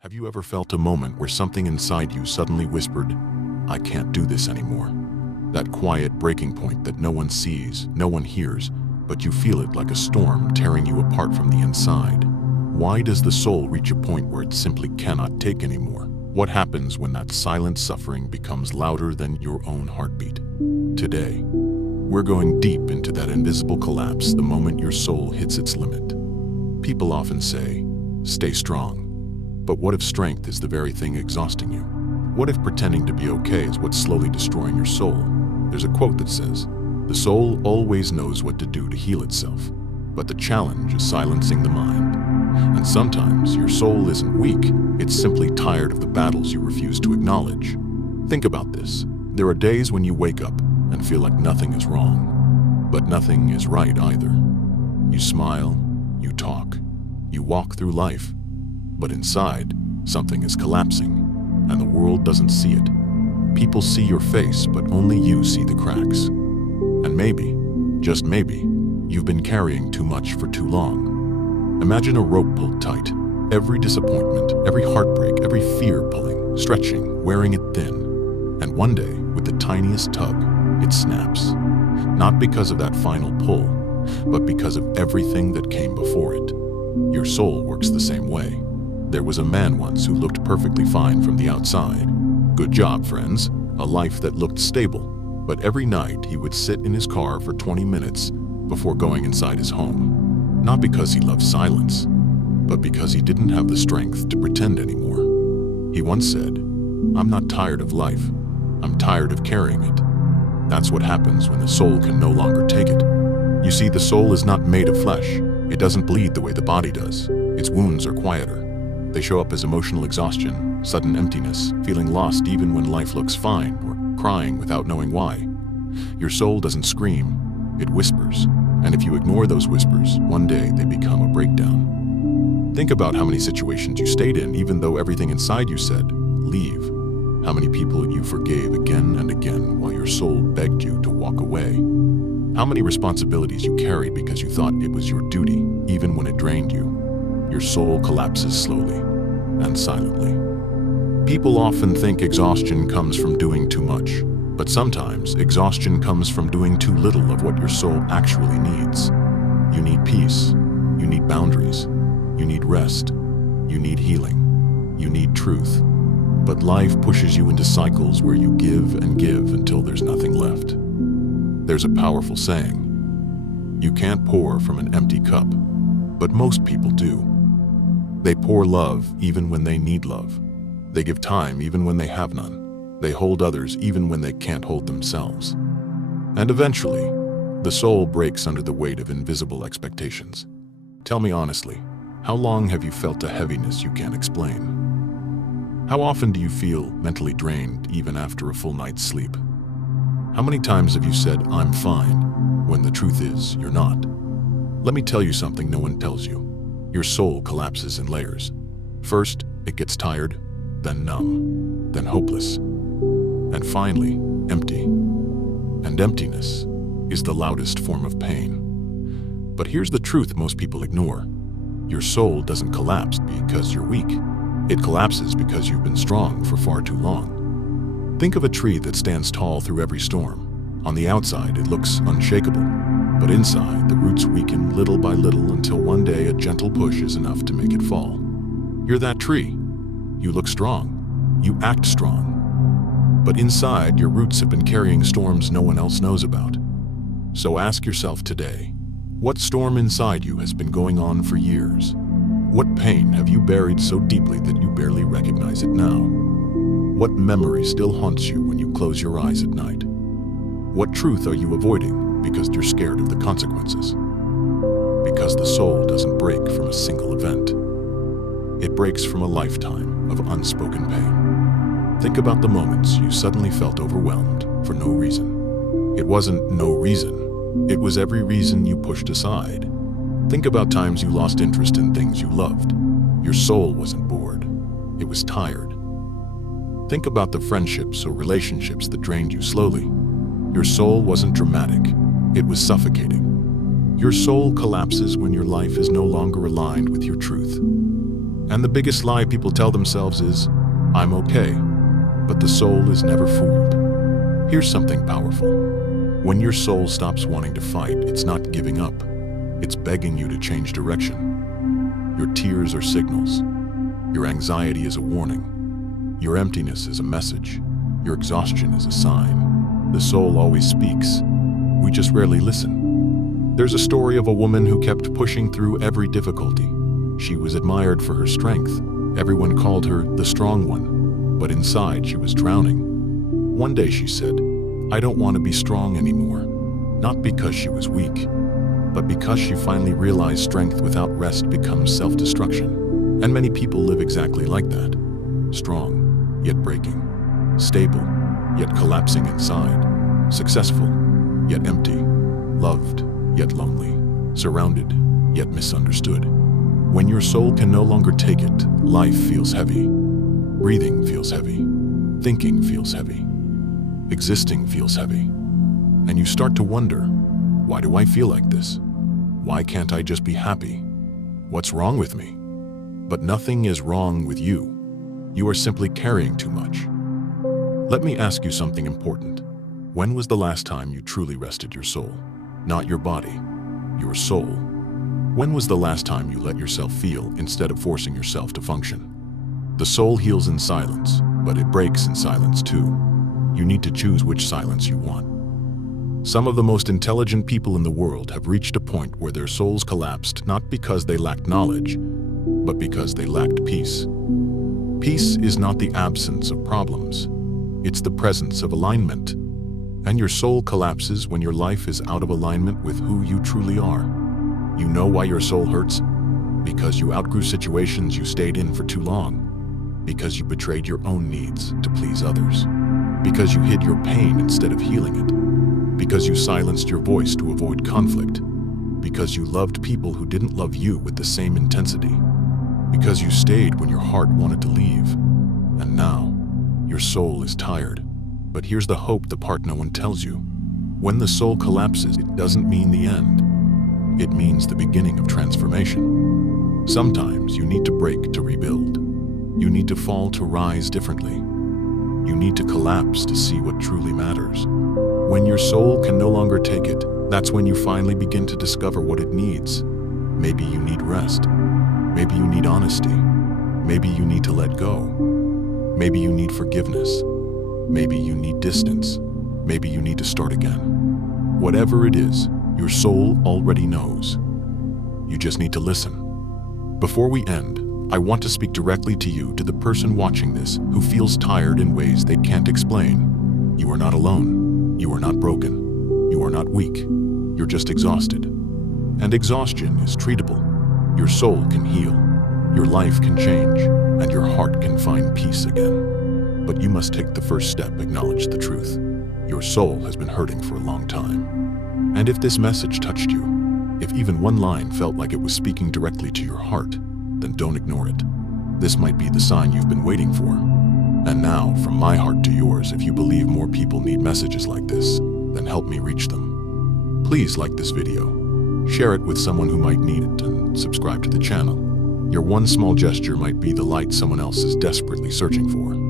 Have you ever felt a moment where something inside you suddenly whispered, "I can't do this anymore"? That quiet breaking point that no one sees, no one hears, but you feel it like a storm tearing you apart from the inside. Why does the soul reach a point where it simply cannot take anymore? What happens when that silent suffering becomes louder than your own heartbeat? Today, we're going deep into that invisible collapse the moment your soul hits its limit. People often say, "Stay strong." But what if strength is the very thing exhausting you? What if pretending to be okay is what's slowly destroying your soul? There's a quote that says, "The soul always knows what to do to heal itself, but the challenge is silencing the mind." And sometimes your soul isn't weak, it's simply tired of the battles you refuse to acknowledge. Think about this. There are days when you wake up and feel like nothing is wrong, but nothing is right either. You smile, you talk, you walk through life, but inside, something is collapsing, and the world doesn't see it. People see your face, but only you see the cracks. And maybe, just maybe, you've been carrying too much for too long. Imagine a rope pulled tight, every disappointment, every heartbreak, every fear pulling, stretching, wearing it thin. And one day, with the tiniest tug, it snaps. Not because of that final pull, but because of everything that came before it. Your soul works the same way. There was a man once who looked perfectly fine from the outside. Good job, friends. A life that looked stable. But every night he would sit in his car for 20 minutes before going inside his home. Not because he loved silence, but because he didn't have the strength to pretend anymore. He once said, "I'm not tired of life. I'm tired of carrying it." That's what happens when the soul can no longer take it. You see, the soul is not made of flesh. It doesn't bleed the way the body does. Its wounds are quieter. They show up as emotional exhaustion, sudden emptiness, feeling lost even when life looks fine, or crying without knowing why. Your soul doesn't scream, it whispers. And if you ignore those whispers, one day they become a breakdown. Think about how many situations you stayed in even though everything inside you said, "Leave." How many people you forgave again and again while your soul begged you to walk away. How many responsibilities you carried because you thought it was your duty, even when it drained you. Your soul collapses slowly and silently. People often think exhaustion comes from doing too much, but sometimes exhaustion comes from doing too little of what your soul actually needs. You need peace, you need boundaries, you need rest, you need healing, you need truth. But life pushes you into cycles where you give and give until there's nothing left. There's a powerful saying, "You can't pour from an empty cup," but most people do. They pour love even when they need love. They give time even when they have none. They hold others even when they can't hold themselves. And eventually, the soul breaks under the weight of invisible expectations. Tell me honestly, how long have you felt a heaviness you can't explain? How often do you feel mentally drained even after a full night's sleep? How many times have you said, "I'm fine," when the truth is, you're not? Let me tell you something no one tells you. Your soul collapses in layers. First, it gets tired, then numb, then hopeless, and finally, empty. And emptiness is the loudest form of pain. But here's the truth most people ignore. Your soul doesn't collapse because you're weak. It collapses because you've been strong for far too long. Think of a tree that stands tall through every storm. On the outside, it looks unshakable. But inside, the roots weaken little by little until one day a gentle push is enough to make it fall. You're that tree. You look strong. You act strong. But inside, your roots have been carrying storms no one else knows about. So ask yourself today, what storm inside you has been going on for years? What pain have you buried so deeply that you barely recognize it now? What memory still haunts you when you close your eyes at night? What truth are you avoiding because you're scared of the consequences? Because the soul doesn't break from a single event. It breaks from a lifetime of unspoken pain. Think about the moments you suddenly felt overwhelmed for no reason. It wasn't no reason. It was every reason you pushed aside. Think about times you lost interest in things you loved. Your soul wasn't bored. It was tired. Think about the friendships or relationships that drained you slowly. Your soul wasn't dramatic. It was suffocating. Your soul collapses when your life is no longer aligned with your truth. And the biggest lie people tell themselves is, I'm okay. But the soul is never fooled. Here's something powerful. When your soul stops wanting to fight, it's not giving up. It's begging you to change direction. Your tears are signals. Your anxiety is a warning. Your emptiness is a message. Your exhaustion is a sign. The soul always speaks. We just rarely listen. There's a story of a woman who kept pushing through every difficulty. She was admired for her strength. Everyone called her the strong one, but inside she was drowning. One day she said, I don't want to be strong anymore. Not because she was weak, but because she finally realized strength without rest becomes self-destruction. And many people live exactly like that. Strong, yet breaking. Stable, yet collapsing inside. Successful, yet empty. Loved, yet lonely. Surrounded, yet misunderstood. When your soul can no longer take it, life feels heavy. Breathing feels heavy. Thinking feels heavy. Existing feels heavy. And you start to wonder, why do I feel like this? Why can't I just be happy? What's wrong with me? But nothing is wrong with you. You are simply carrying too much. Let me ask you something important. When was the last time you truly rested your soul? Not your body, your soul. When was the last time you let yourself feel instead of forcing yourself to function? The soul heals in silence, but it breaks in silence too. You need to choose which silence you want. Some of the most intelligent people in the world have reached a point where their souls collapsed not because they lacked knowledge, but because they lacked peace. Peace is not the absence of problems. It's the presence of alignment. And your soul collapses when your life is out of alignment with who you truly are. You know why your soul hurts? Because you outgrew situations you stayed in for too long. Because you betrayed your own needs to please others. Because you hid your pain instead of healing it. Because you silenced your voice to avoid conflict. Because you loved people who didn't love you with the same intensity. Because you stayed when your heart wanted to leave. And now, your soul is tired. But here's the hope, the part no one tells you. When the soul collapses, it doesn't mean the end. It means the beginning of transformation. Sometimes you need to break to rebuild. You need to fall to rise differently. You need to collapse to see what truly matters. When your soul can no longer take it, that's when you finally begin to discover what it needs. Maybe you need rest. Maybe you need honesty. Maybe you need to let go. Maybe you need forgiveness. Maybe you need distance. Maybe you need to start again. Whatever it is, your soul already knows. You just need to listen. Before we end, I want to speak directly to you, to the person watching this who feels tired in ways they can't explain. You are not alone. You are not broken. You are not weak. You're just exhausted. And exhaustion is treatable. Your soul can heal. Your life can change. And your heart can find peace again. But you must take the first step, acknowledge the truth. Your soul has been hurting for a long time. And if this message touched you, if even one line felt like it was speaking directly to your heart, then don't ignore it. This might be the sign you've been waiting for. And now, from my heart to yours, if you believe more people need messages like this, then help me reach them. Please like this video, share it with someone who might need it, and subscribe to the channel. Your one small gesture might be the light someone else is desperately searching for.